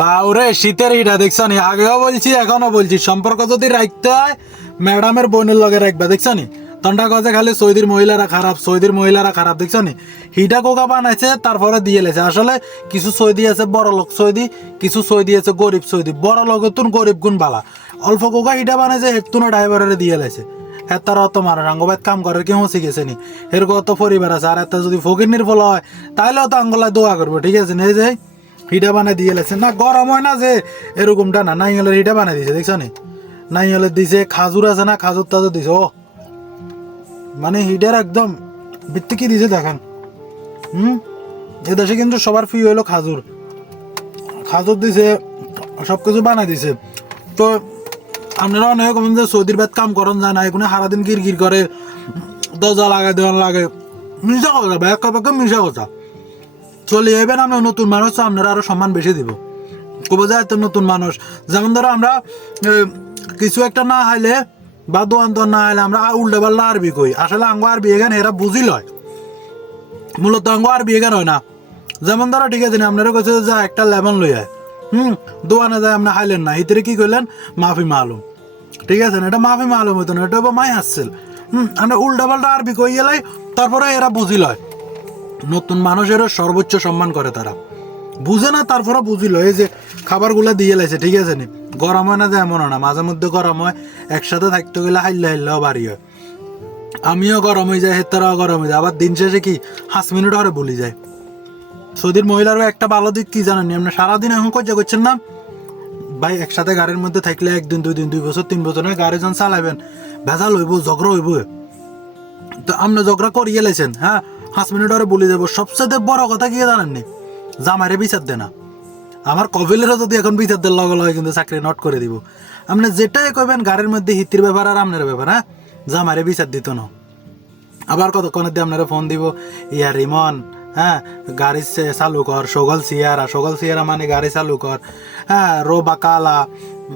বাউরে, শীতের হিটা দেখছ নি? আগেও বলছি এখনও বলছি। সম্পর্ক যদি রাখতে হয়, ম্যাডামের বোনের লগে রাখবা, দেখছ নি? তন্ডা গজে খালি সৌদির মহিলারা খারাপ, সৌদির মহিলারা খারাপ, দেখছ নি? হিটা কোকা বানাইছে, তারপরে দিয়ে লেছে। আসলে কিছু সৌদি আছে বড় লোক সৌদি, কিছু সৌদি আছে গরিব সৌদি। বড় লোক তুন গরিব গুণ বালা। অল্প কোকা হিটা বানাইছে হেতুনো ড্রাইভারের দিয়ে লেছে। হ্যাঁ তারা অত মানুষ আঙ্গবাদ কাম করে, কেউ শিখেছে নি। এরকম অত পরিবার আছে, আর এত যদি ফকির ফল হয় তাহলে তো আঙ্গলায় দোয়া করব, ঠিক আছে? না যে। হিটা বানাই দিয়ে লেছে। না, গরম হয় না যে এরকমটা না নাই হলে হিটা বানাই দিছে, দেখছ নি? নাই দিছে, খাজুর আছে না, খাজুর তাজুর দিছে, ও। মানে হিটার একদম ভিত্তি কি দিছে, দেখেন। হুম? এদেশে কিন্তু সবার ফি হইল খাজুর। খাজুর দিছে সব কিছু বানাই দিছে। তো আপনারা অনেক যে সৌদির বাদ কাম করেন, যায় না, এখানে সারাদিন গির গির করে, দরজা লাগাই দেওয়ান লাগে। মিশা কথা, ভাই, একা পাকে মিশা কথা। চলে যাবেন আমরা নতুন মানুষ, আপনারা আরও সম্মান বেশি দিব। কবে যায় তো নতুন মানুষ। যেমন ধরো আমরা কিছু একটা না হাইলে বা দোয়ান দোয়ান না হাইলে আমরা উল্টে পাল্লা আরবি কই। আসলে আঙ্গ আরবি এখানে এরা বুঝি লয়। মূলত আঙ্গ আরবি এখানে হয় না। যেমন ধরো, ঠিক আছে, আপনারা কাছে যা একটা লেমন লই আয়। হুম, দোয়ানে যায় আপনি হাইলেন না। হিতরে কি কইলেন? মাফি মালুম। ঠিক আছে না? এটা মাফি মালুম হতো না, এটা মাই হাসছিল হুম, আমরা উল্টা পাল্টা আরবি কই গেলাই, তারপরে এরা বুঝি হয় নতুন মানুষেরও সর্বোচ্চ সম্মান করে তারা। বুঝে না তারপরে বুঝিল, এই যে খাবারগুলো দিয়ে লাইছে, ঠিক আছে নি? গরম হয় না যে এমন হয় না, মাঝে মধ্যে গরম হয়, একসাথে থাকতে গেলে হাইলে হাইলেও বাড়ি হয়। আমিও গরম হয়ে যাই, হেতারাও গরম হয়ে যায়, আবার দিন শেষে কি পাঁচ মিনিট হরে বলি যায়। সৌদির মহিলারও একটা ভালো দিক কি জানেন আপনি সারাদিন এখন কজ্জা করছেন না? ভাই, একসাথে গাড়ির মধ্যে থাকলে একদিন, দুই দিন, দুই বছর, তিন বছর নয় গাড়ি যখন চালাবেন ভেজাল হইব, ঝগড়া হইব। তো আপনি ঝগড়া করিয়ে লেছেন হ্যাঁ? পাঁচ মিনিট ধরে বলে যাব সবচেয়ে বড় কথা কি জানেননি? জামাইরে বিচার দে না। আমার কবিলেরও যদি এখন বিচার দেন লগে লগে কিন্তু চাকরি নট করে দিব। আপনি যেটাই কইবেন গাড়ির মধ্যে হিতির ব্যাপার আর আপনার ব্যাপার হ্যাঁ? জামাইরে বিচার দিত না। আবার কতক্ষণের দিয়ে আপনারা ফোন দিব? ইয়া রিমন হ্যাঁ? গাড়ি চালু কর সগল সিয়ারা সগল সিয়ারা মানে গাড়ি চালু কর হ্যাঁ? রো বাকালা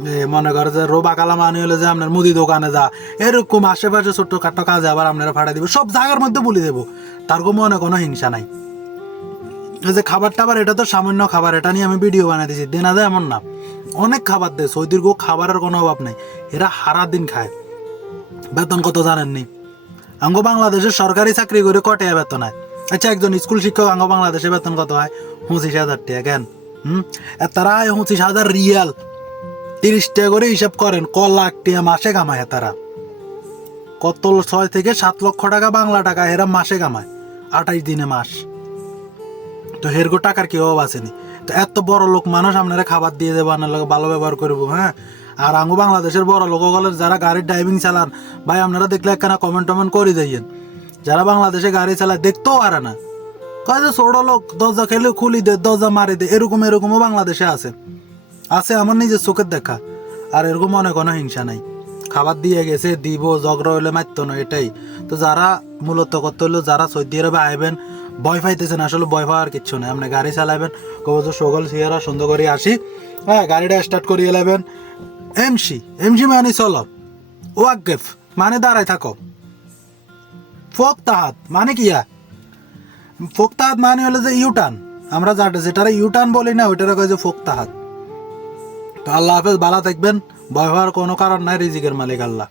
এ, মনে কর যে রো বাকালা মানে হলে যে আপনার মুদি দোকানে যা। এরকম আশেপাশে ছোট্ট খাটো কাজে আবার আপনারা ফাটা দিব। সব জায়গার মধ্যে বলে দেবো। তার কোনো মনে কোনো হিংসা নাই। এই যে খাবার টাবার, এটা তো সামান্য খাবার, এটা নিয়ে আমি ভিডিও বানাই দিয়েছি দেনা দেয় এমন না। অনেক খাবার দেয়, সৌদির গো খাবারের কোনো অভাব নাই। এরা হারা দিন খায়। বেতন কত জানেননি আঙ্গ বাংলাদেশের সরকারি চাকরি করে কটে বেতন হয়? আচ্ছা একজন স্কুল শিক্ষক, আঙ্গ বাংলাদেশে বেতন কত হয়? পঁচিশ হাজার টাকা, কেন? হুম? তারা হয় পঁচিশ হাজার রিয়াল তিরিশ টাকা করে হিসাব করেন ক লাখ টাকা মাসে কামায় তারা। কত, ছয় থেকে সাত লক্ষ টাকা বাংলা টাকা এরা মাসে কামায়। আঠাইশ দিনে মাস। তো হেরগো টাকার কি অভাব আসেনি তো এত বড় লোক মানুষ আপনারা খাবার দিয়ে দেবো, আপনার লোক ভালো ব্যবহার করব হ্যাঁ? আর আঙ্গু বাংলাদেশের বড় লোক হলে যারা গাড়ির ড্রাইভিং চালান, ভাই, আপনারা দেখলে একখানা কমেন্ট টমেন্ট করে যাইয়েন। যারা বাংলাদেশে গাড়ি চালায়, দেখতেও পারে না। কয় যে ছোট লোক, দরজা খেলে খুলি দে, দরজা মারি দে, এরকম এরকমও বাংলাদেশে আছে। আছে আমার নিজের চোখের দেখা, আর এরকম মনে কোনো হিংসা নাই। খাবার দিয়ে গেছে, দিব, ঝগড়া হইলে মারতো না, এটাই। তো যারা মূলত করতে হলো যারা সৌদি আরবে আইবেন, ভয় পাইতেছেন, আসলে ভয় পাওয়ার কিচ্ছু নেই। আপনি গাড়ি চালাবেন যে সকাল সিয়ারা সুন্দর করে আসি। হ্যাঁ গাড়িটা স্টার্ট করিয়ে লাবেন এমসি এমসি মানে চলো। ওয়াকগেফ মানে দাঁড়ায় থাকো। ফোক তাহাত মানে কি ইয়া? ফোক তাহাত মানে হলো যে ইউটার্ন আমরা যাটা যেটারে ইউটার্ন বলি না, ওইটারে কয় যে ফোক তাহাত। তো আল্লাহ হাফেজ বালা থাকবেন। ভয় হওয়ার কোনো কারণ নাই রিজিকের মালিক আল্লাহ।